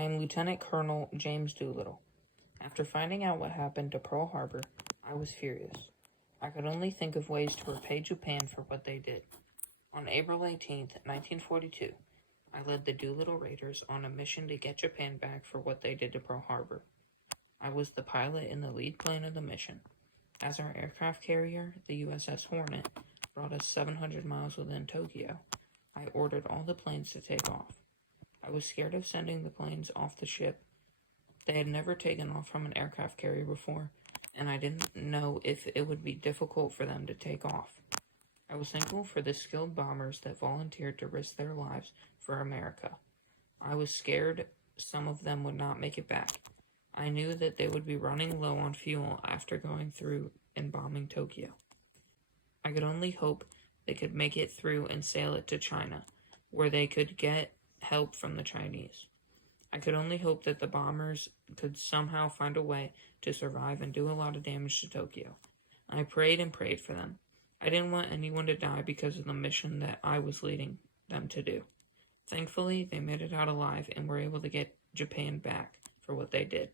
I am Lieutenant Colonel James Doolittle. After finding out what happened to Pearl Harbor, I was furious. I could only think of ways to repay Japan for what they did. On April 18th, 1942, I led the Doolittle Raiders on a mission to get Japan back for what they did to Pearl Harbor. I was the pilot in the lead plane of the mission. As our aircraft carrier, the USS Hornet, brought us 700 miles within Tokyo, I ordered all the planes to take off. I was scared of sending the planes off the ship. They had never taken off from an aircraft carrier before, and I didn't know if it would be difficult for them to take off. I was thankful for the skilled bombers that volunteered to risk their lives for America. I was scared some of them would not make it back. I knew that they would be running low on fuel after going through and bombing Tokyo. I could only hope they could make it through and sail it to China, where they could get help from the Chinese. I could only hope that the bombers could somehow find a way to survive and do a lot of damage to Tokyo. I prayed and prayed for them. I didn't want anyone to die because of the mission that I was leading them to do. Thankfully, they made it out alive and were able to get Japan back for what they did.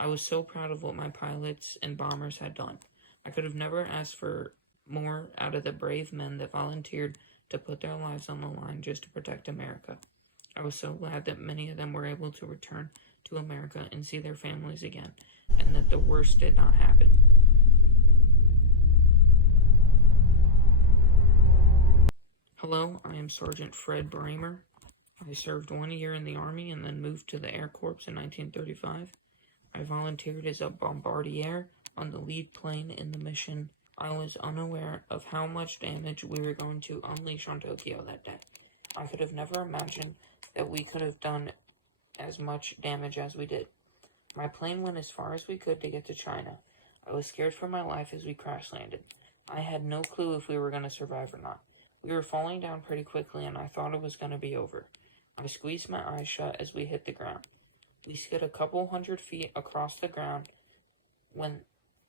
I was so proud of what my pilots and bombers had done. I could have never asked for more out of the brave men that volunteered to put their lives on the line just to protect America. I was so glad that many of them were able to return to America and see their families again, and that the worst did not happen. Hello, I am Sergeant Fred Bramer. I served 1 year in the Army and then moved to the Air Corps in 1935. I volunteered as a bombardier on the lead plane in the mission. I was unaware of how much damage we were going to unleash on Tokyo that day. I could have never imagined that we could have done as much damage as we did. My plane went as far as we could to get to China. I was scared for my life as we crash landed. I had no clue if we were going to survive or not. We were falling down pretty quickly and I thought it was going to be over. I squeezed my eyes shut as we hit the ground. We skid a couple 100 feet across the ground. When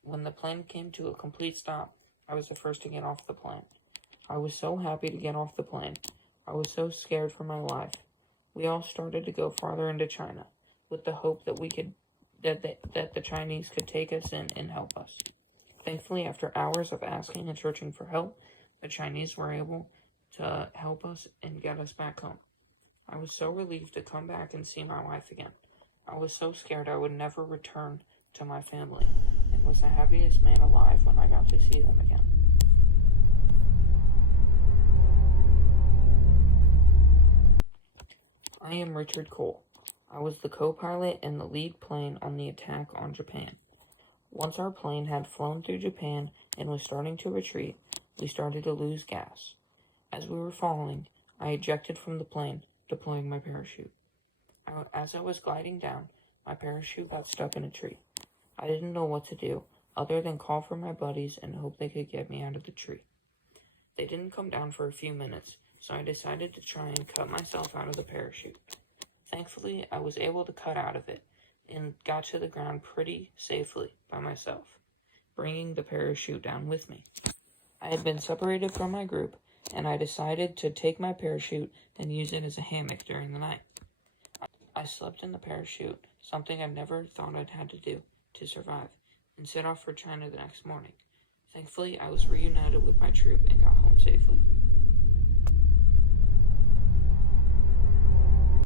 the plane came to a complete stop, I was the first to get off the plane. I was so happy to get off the plane. I was so scared for my life. We all started to go farther into China, with the hope that that the Chinese could take us in and help us. Thankfully, after hours of asking and searching for help, the Chinese were able to help us and get us back home. I was so relieved to come back and see my wife again. I was so scared I would never return to my family, and was the happiest man alive when I got to see them again. I am Richard Cole. I was the co-pilot and the lead plane on the attack on Japan. Once our plane had flown through Japan and was starting to retreat, we started to lose gas. As we were falling, I ejected from the plane, deploying my parachute. As I was gliding down, my parachute got stuck in a tree. I didn't know what to do, other than call for my buddies and hope they could get me out of the tree. They didn't come down for a few minutes, so I decided to try and cut myself out of the parachute. Thankfully, I was able to cut out of it and got to the ground pretty safely by myself, bringing the parachute down with me. I had been separated from my group, and I decided to take my parachute and use it as a hammock during the night. I slept in the parachute, something I never thought I'd had to do to survive, and set off for China the next morning. Thankfully, I was reunited with my